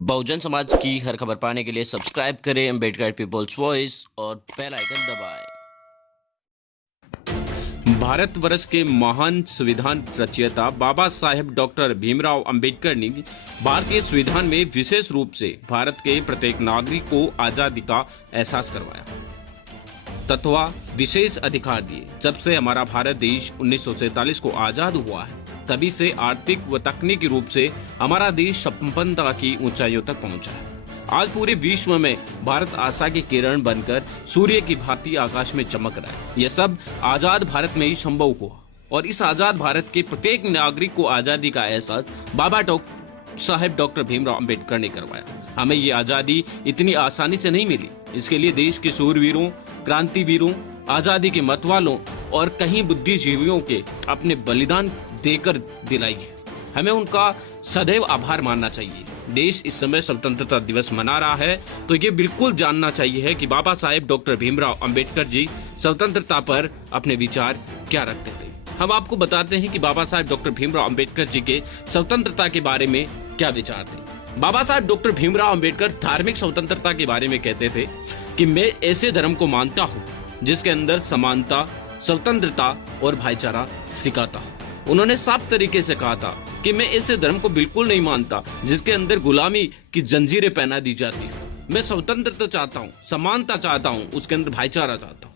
बहुजन समाज की हर खबर पाने के लिए सब्सक्राइब करें अम्बेडकर पीपल्स वॉइस और बेल आइकन दबाएं। भारतवर्ष के महान संविधान रचयिता बाबा साहेब डॉक्टर भीमराव अंबेडकर ने भारतीय संविधान में विशेष रूप से भारत के प्रत्येक नागरिक को आजादी का एहसास करवाया तथा विशेष अधिकार दिए। जब से हमारा भारत देश 1947 को आजाद हुआ है, तभी से आर्थिक व तकनीकी रूप से हमारा देश संपन्नता की ऊंचाइयों तक पहुंचा है। आज पूरे विश्व में भारत आशा की किरण बनकर सूर्य की भांति आकाश में चमक रहा है। यह सब आजाद भारत में ही संभव हुआ और इस आजाद भारत के प्रत्येक नागरिक को आजादी का एहसास बाबा साहेब डॉक्टर भीमराव अंबेडकर ने करवाया। हमें ये आजादी इतनी आसानी से नहीं मिली। इसके लिए देश के शूरवीरों, क्रांतिवीरों, आजादी के मतवालों और कहीं बुद्धिजीवियों के अपने बलिदान देकर दिलाई है। हमें उनका सदैव आभार मानना चाहिए। देश इस समय स्वतंत्रता दिवस मना रहा है तो ये बिल्कुल जानना चाहिए है कि बाबा साहेब डॉक्टर भीमराव अंबेडकर जी स्वतंत्रता पर अपने विचार क्या रखते थे। हम आपको बताते हैं कि बाबा साहेब डॉक्टर भीमराव अंबेडकर जी के स्वतंत्रता के बारे में क्या विचार थे। बाबा साहेब डॉक्टर भीमराव अंबेडकर धार्मिक स्वतंत्रता के बारे में कहते थे कि मैं ऐसे धर्म को मानता हूँ जिसके अंदर समानता, स्वतंत्रता और भाईचारा सिखाता हूँ। उन्होंने साफ तरीके से कहा था कि मैं ऐसे धर्म को बिल्कुल नहीं मानता जिसके अंदर गुलामी की जंजीरें पहना दी जाती है। मैं स्वतंत्रता चाहता हूँ, समानता चाहता हूँ, उसके अंदर भाईचारा चाहता हूँ।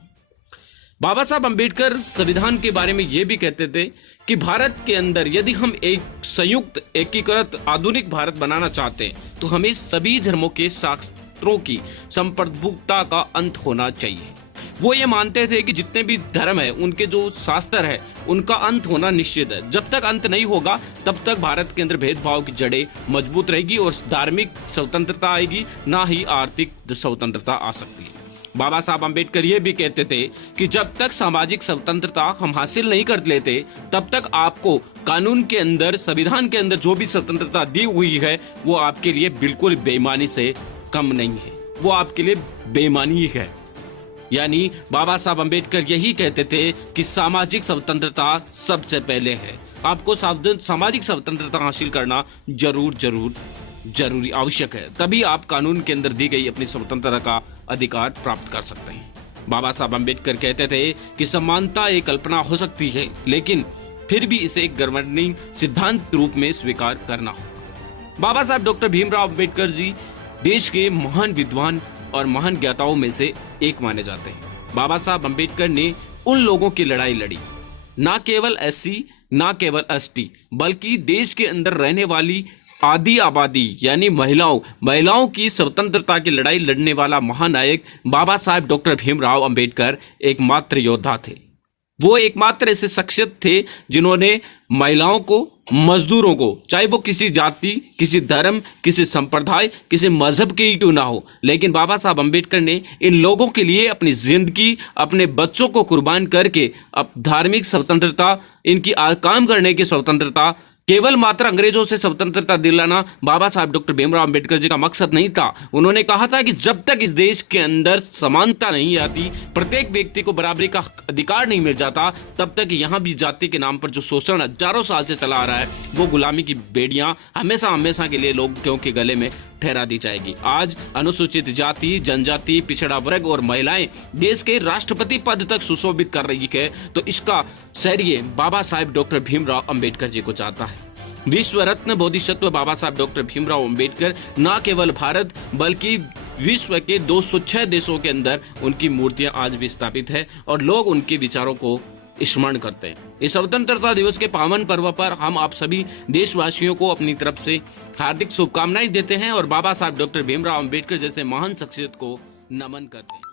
बाबा साहब अंबेडकर संविधान के बारे में ये भी कहते थे कि भारत के अंदर यदि हम एक संयुक्त एकीकृत आधुनिक भारत बनाना चाहते हैं तो हमें सभी धर्मों के शास्त्रों की संप्रभुता का अंत होना चाहिए। वो ये मानते थे कि जितने भी धर्म है उनके जो शास्त्र है उनका अंत होना निश्चित है। जब तक अंत नहीं होगा तब तक भारत के अंदर भेदभाव की जड़ें मजबूत रहेगी और धार्मिक स्वतंत्रता आएगी, ना ही आर्थिक स्वतंत्रता आ सकती है। बाबा साहब अंबेडकर ये भी कहते थे कि जब तक सामाजिक स्वतंत्रता हम हासिल नहीं कर लेते तब तक आपको कानून के अंदर, संविधान के अंदर जो भी स्वतंत्रता दी हुई है वो आपके लिए बिल्कुल बेईमानी से कम नहीं है, वो आपके लिए बेईमानी है। यानी बाबा साहब अंबेडकर यही कहते थे कि सामाजिक स्वतंत्रता सबसे पहले है। आपको सामाजिक स्वतंत्रता हासिल करना जरूरी आवश्यक है, तभी आप कानून के अंदर दी गई अपनी स्वतंत्रता का अधिकार प्राप्त कर सकते हैं। बाबा साहब अंबेडकर कहते थे कि समानता एक कल्पना हो सकती है लेकिन फिर भी इसे एक गवर्निंग सिद्धांत रूप में स्वीकार करना होगा। बाबा साहब डॉक्टर भीमराव अंबेडकर जी देश के महान विद्वान और महान ज्ञाताओं में से एक माने जाते हैं। बाबा साहब अंबेडकर ने उन लोगों की लड़ाई लड़ी, ना केवल एससी, ना केवल एसटी, बल्कि देश के अंदर रहने वाली आधी आबादी यानी महिलाओं की स्वतंत्रता की लड़ाई लड़ने वाला महानायक बाबा साहब डॉक्टर भीमराव अंबेडकर एकमात्र योद्धा थे। वो एकमात्र ऐसे शख्सियत थे जिन्होंने महिलाओं को, मजदूरों को, चाहे वो किसी जाति, किसी धर्म, किसी संप्रदाय, किसी मजहब के ही क्यों ना हो, लेकिन बाबा साहब अंबेडकर ने इन लोगों के लिए अपनी जिंदगी, अपने बच्चों को कुर्बान करके अब धार्मिक स्वतंत्रता, इनकी काम करने की स्वतंत्रता, केवल मात्र अंग्रेजों से स्वतंत्रता दिलाना बाबा साहब डॉक्टर भीमराव अंबेडकर जी का मकसद नहीं था। उन्होंने कहा था कि जब तक इस देश के अंदर समानता नहीं आती, प्रत्येक व्यक्ति को बराबरी का अधिकार नहीं मिल जाता, तब तक यहाँ भी जाति के नाम पर जो शोषण हजारों साल से चला आ रहा है वो गुलामी की बेड़ियां हमेशा के लिए लोगों के गले में ठहरा दी जाएगी। आज अनुसूचित जाति, जनजाति, पिछड़ा वर्ग और महिलाएं देश के राष्ट्रपति पद तक सुशोभित कर रही है, तो इसका श्रेय बाबा साहेब डॉक्टर भीमराव अंबेडकर जी को जाता है। विश्व रत्न बोधिसत्व बाबा साहब डॉक्टर भीमराव अंबेडकर न केवल भारत बल्कि विश्व के 206 देशों के अंदर उनकी मूर्तियां आज भी स्थापित है और लोग उनके विचारों को स्मरण करते हैं। इस स्वतंत्रता दिवस के पावन पर्व पर हम आप सभी देशवासियों को अपनी तरफ से हार्दिक शुभकामनाएं देते हैं और बाबा साहब डॉक्टर भीमराव अंबेडकर जैसे महान शख्सियत को नमन करते हैं।